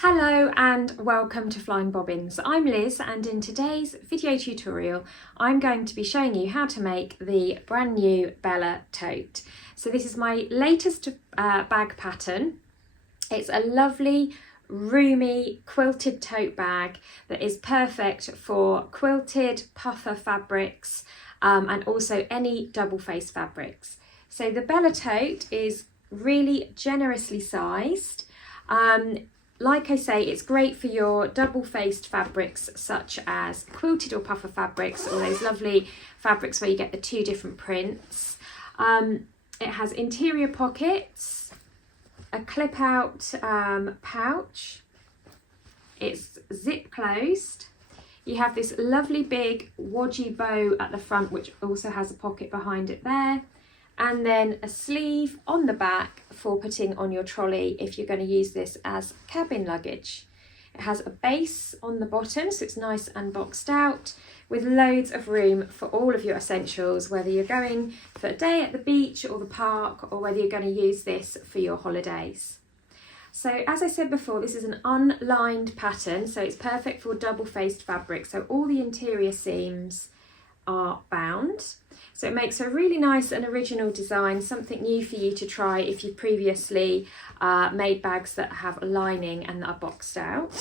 Hello and welcome to Flying Bobbins. I'm Liz, and in today's video tutorial I'm going to be showing you how to make the brand new Bella Tote. So this is my latest bag pattern. It's a lovely roomy quilted tote bag that is perfect for quilted puffer fabrics and also any double face fabrics. So the Bella Tote is really generously sized. Like I say, it's great for your double-faced fabrics such as quilted or puffer fabrics, or those lovely fabrics where you get the two different prints. It has interior pockets, a clip-out pouch. It's zip closed. You have this lovely big wodgy bow at the front, which also has a pocket behind it there. And then a sleeve on the back for putting on your trolley if you're going to use this as cabin luggage. It has a base on the bottom, so it's nice and boxed out with loads of room for all of your essentials, whether you're going for a day at the beach or the park, or whether you're going to use this for your holidays. So as I said before, this is an unlined pattern, so it's perfect for double-faced fabric. So all the interior seams are bound. So it makes a really nice and original design, something new for you to try if you've previously made bags that have a lining and that are boxed out.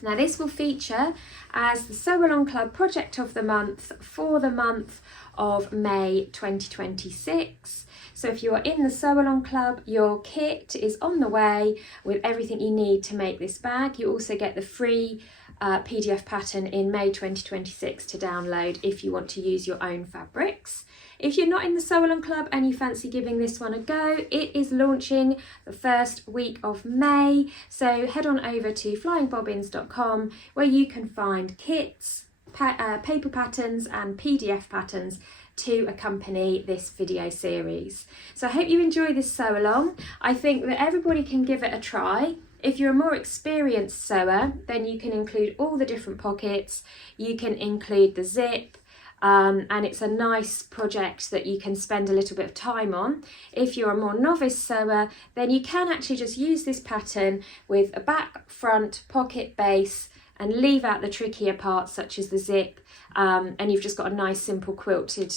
Now this will feature as the Sew Along Club project of the month for the month of May 2026. So if you are in the Sew Along Club, your kit is on the way with everything you need to make this bag. You also get the free PDF pattern in May 2026 to download if you want to use your own fabrics. If you're not in the Sew Along Club and you fancy giving this one a go, it is launching the first week of May. So head on over to flyingbobbins.com where you can find kits, paper patterns and PDF patterns to accompany this video series. So I hope you enjoy this sew along. I think that everybody can give it a try. If you're a more experienced sewer, then you can include all the different pockets, you can include the zip, and it's a nice project that you can spend a little bit of time on. If you're a more novice sewer, then you can actually just use this pattern with a back, front, pocket base, and leave out the trickier parts such as the zip, and you've just got a nice simple quilted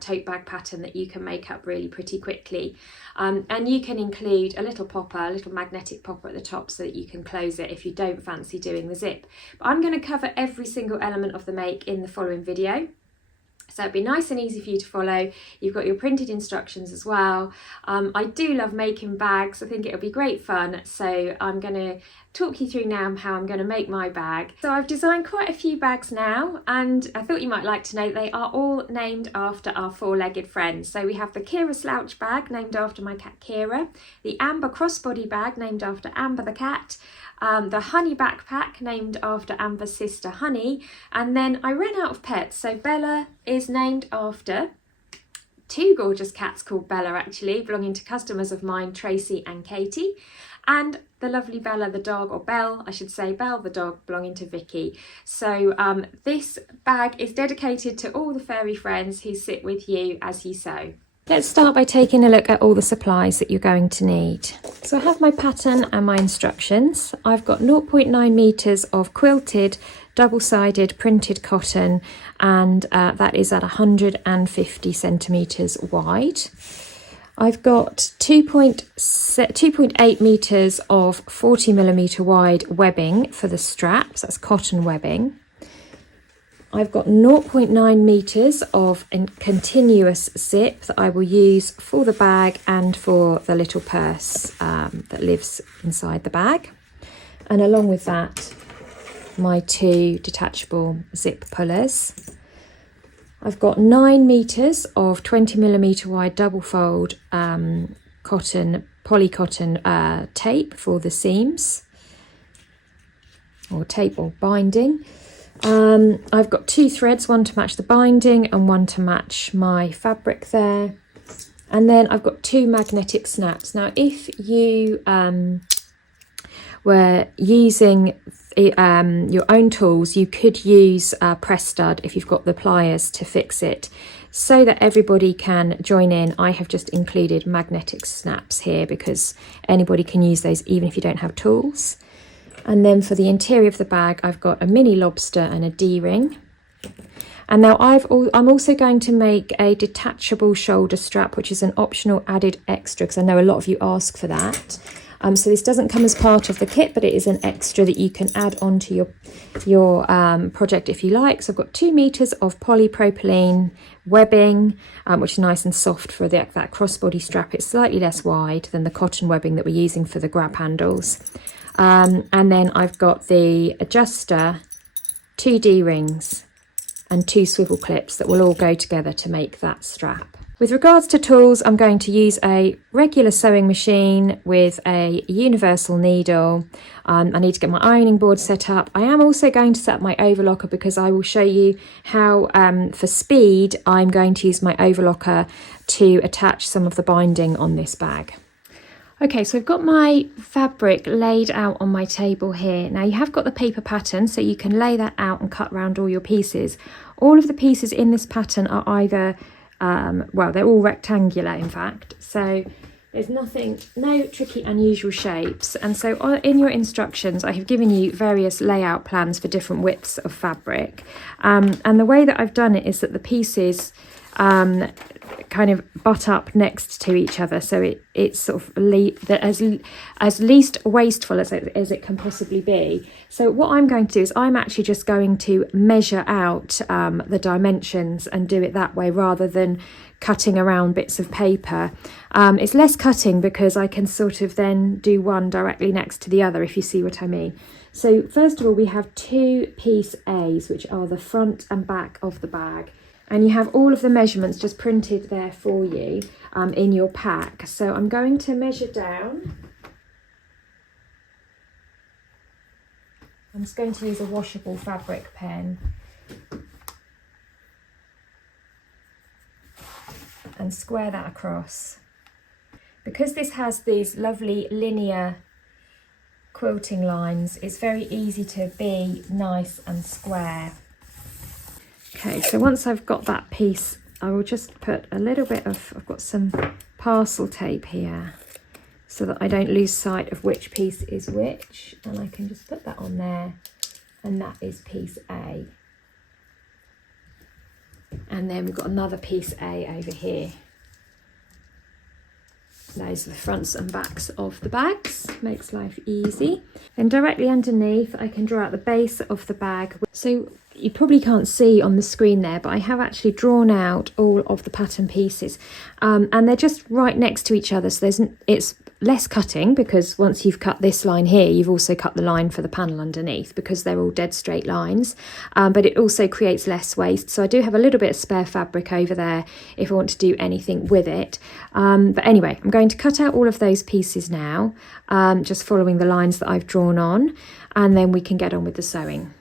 tote bag pattern that you can make up really pretty quickly. And you can include a little popper, a little magnetic popper at the top so that you can close it if you don't fancy doing the zip. But I'm going to cover every single element of the make in the following video. So it'd be nice and easy for you to follow. You've got your printed instructions as well. I do love making bags. I think it'll be great fun. So I'm going to talk you through now how I'm going to make my bag. So I've designed quite a few bags now, and I thought you might like to know they are all named after our four-legged friends. So we have the Kira slouch bag named after my cat Kira, the Amber crossbody bag named after Amber the cat, the Honey backpack named after Amber's sister Honey, and then I ran out of pets, so Bella is named after two gorgeous cats called Bella actually, belonging to customers of mine, Tracy and Katie, and the lovely Bella the dog, or Belle I should say, Belle the dog, belonging to Vicky. So this bag is dedicated to all the furry friends who sit with you as you sew. Let's start by taking a look at all the supplies that you're going to need. So I have my pattern and my instructions. I've got 0.9 meters of quilted double-sided printed cotton, and that is at 150 centimeters wide. I've got 2.8 meters of 40 millimeter wide webbing for the straps, that's cotton webbing. I've got 0.9 meters of continuous zip that I will use for the bag and for the little purse that lives inside the bag. And along with that, my two detachable zip pullers. I've got 9 meters of 20 millimeter wide double fold cotton, polycotton tape for the seams, or tape or binding. I've got 2 threads, one to match the binding and one to match my fabric there. And then I've got 2 magnetic snaps. Now, if you were using your own tools, you could use a press stud if you've got the pliers to fix it. So that everybody can join in, I have just included magnetic snaps here because anybody can use those even if you don't have tools. And then for the interior of the bag, I've got a mini lobster and a D-ring. And now I'm also going to make a detachable shoulder strap, which is an optional added extra, because I know a lot of you ask for that. So this doesn't come as part of the kit, but it is an extra that you can add onto your project if you like. So I've got 2 meters of polypropylene webbing, which is nice and soft for that crossbody strap. It's slightly less wide than the cotton webbing that we're using for the grab handles. And then I've got the adjuster, 2 D-rings and 2 swivel clips that will all go together to make that strap. With regards to tools, I'm going to use a regular sewing machine with a universal needle. I need to get my ironing board set up. I am also going to set up my overlocker because I will show you how, for speed, I'm going to use my overlocker to attach some of the binding on this bag. Okay, so I've got my fabric laid out on my table here. Now you have got the paper pattern, so you can lay that out and cut around all your pieces. All of the pieces in this pattern are either, well, they're all rectangular in fact, so there's no tricky unusual shapes. And so in your instructions, I have given you various layout plans for different widths of fabric. And the way that I've done it is that the pieces kind of butt up next to each other, so it's sort of as least wasteful as it can possibly be. So what I'm going to do is I'm actually just going to measure out the dimensions and do it that way rather than cutting around bits of paper. It's less cutting because I can sort of then do one directly next to the other, if you see what I mean. So first of all, we have 2 piece A's, which are the front and back of the bag. And you have all of the measurements just printed there for you in your pack. So I'm going to measure down. I'm just going to use a washable fabric pen. And square that across. Because this has these lovely linear quilting lines, it's very easy to be nice and square. Okay, so once I've got that piece, I will just put a little bit of, I've got some parcel tape here so that I don't lose sight of which piece is which, and I can just put that on there, and that is piece A. And then we've got another piece A over here. Those are the fronts and backs of the bags, makes life easy. Then directly underneath, I can draw out the base of the bag. So you probably can't see on the screen there, but I have actually drawn out all of the pattern pieces, and they're just right next to each other. So it's less cutting because once you've cut this line here, you've also cut the line for the panel underneath because they're all dead straight lines, but it also creates less waste. So I do have a little bit of spare fabric over there if I want to do anything with it. But anyway, I'm going to cut out all of those pieces now, just following the lines that I've drawn on, and then we can get on with the sewing.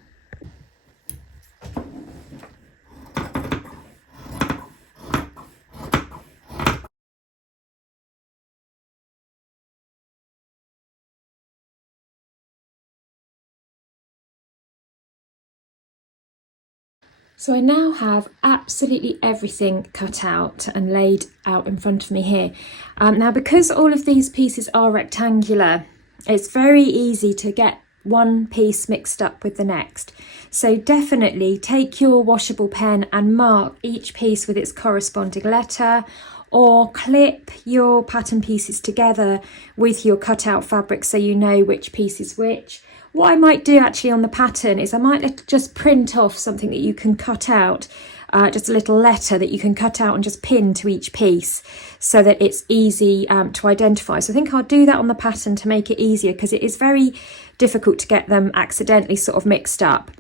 So I now have absolutely everything cut out and laid out in front of me here. Now, because all of these pieces are rectangular, it's very easy to get one piece mixed up with the next. So definitely take your washable pen and mark each piece with its corresponding letter, or clip your pattern pieces together with your cutout fabric so you know which piece is which. What I might do actually on the pattern is I might just print off something that you can cut out, just a little letter that you can cut out and just pin to each piece so that it's easy to identify. So I think I'll do that on the pattern to make it easier, because it is very difficult to get them accidentally sort of mixed up.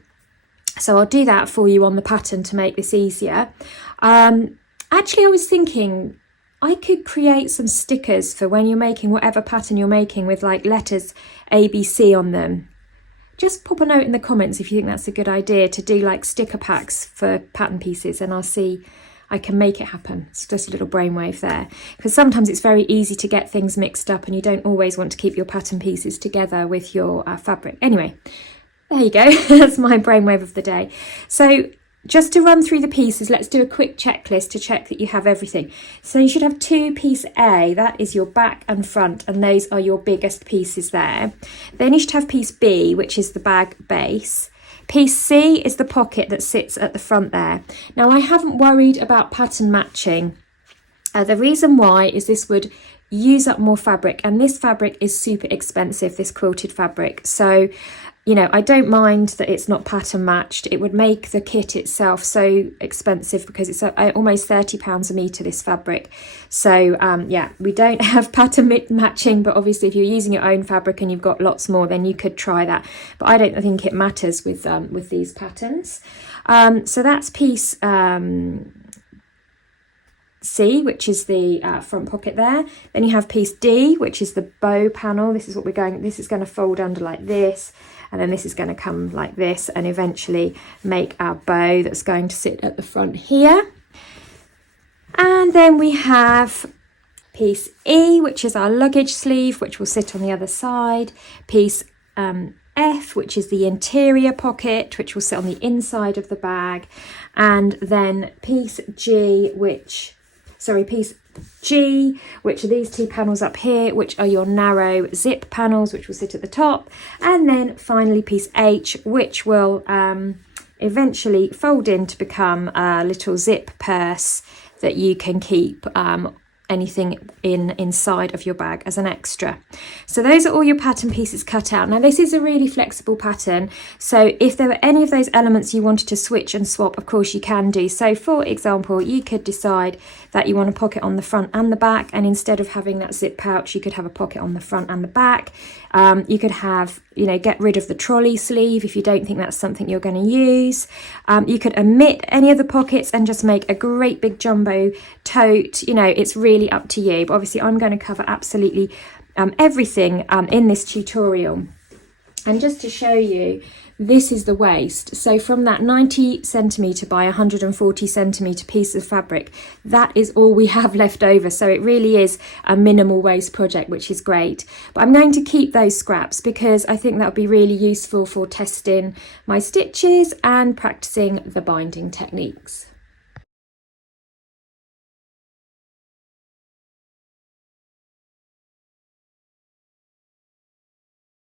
So I'll do that for you on the pattern to make this easier. Actually, I was thinking I could create some stickers for when you're making whatever pattern you're making with like letters ABC on them. Just pop a note in the comments if you think that's a good idea to do like sticker packs for pattern pieces, and I'll see I can make it happen. It's just a little brainwave there, because sometimes it's very easy to get things mixed up and you don't always want to keep your pattern pieces together with your fabric. Anyway, there you go. That's my brainwave of the day. So just to run through the pieces, let's do a quick checklist to check that you have everything. So you should have two piece A, that is your back and front, and those are your biggest pieces there. Then you should have piece B, which is the bag base. Piece C is the pocket that sits at the front there. Now I haven't worried about pattern matching. The reason why is this would use up more fabric, and this fabric is super expensive, this quilted fabric. So you know, I don't mind that it's not pattern matched. It would make the kit itself so expensive because it's almost £30 a metre, this fabric. So yeah, we don't have pattern matching, but obviously if you're using your own fabric and you've got lots more, then you could try that. But I don't think it matters with these patterns. So that's piece C, which is the front pocket there. Then you have piece D, which is the bow panel. This is what this is going to fold under like this, and then this is going to come like this and eventually make our bow that's going to sit at the front here. And then we have piece E, which is our luggage sleeve, which will sit on the other side. Piece F, which is the interior pocket, which will sit on the inside of the bag. And then piece G, piece G, which are these two panels up here, which are your narrow zip panels, which will sit at the top. And then finally piece H, which will eventually fold in to become a little zip purse that you can keep anything inside of your bag as an extra. So those are all your pattern pieces cut out. Now this is a really flexible pattern, so if there were any of those elements you wanted to switch and swap, of course you can do. So for example, you could decide that you want a pocket on the front and the back, and instead of having that zip pouch, you could have a pocket on the front and the back. You could have, you know, get rid of the trolley sleeve if you don't think that's something you're going to use. You could omit any of the pockets and just make a great big jumbo tote. You know, it's really up to you, but obviously I'm going to cover absolutely everything in this tutorial. And just to show you, this is the waist. So from that 90 centimetre by 140 centimetre piece of fabric, that is all we have left over. So it really is a minimal waist project, which is great. But I'm going to keep those scraps because I think that would be really useful for testing my stitches and practicing the binding techniques.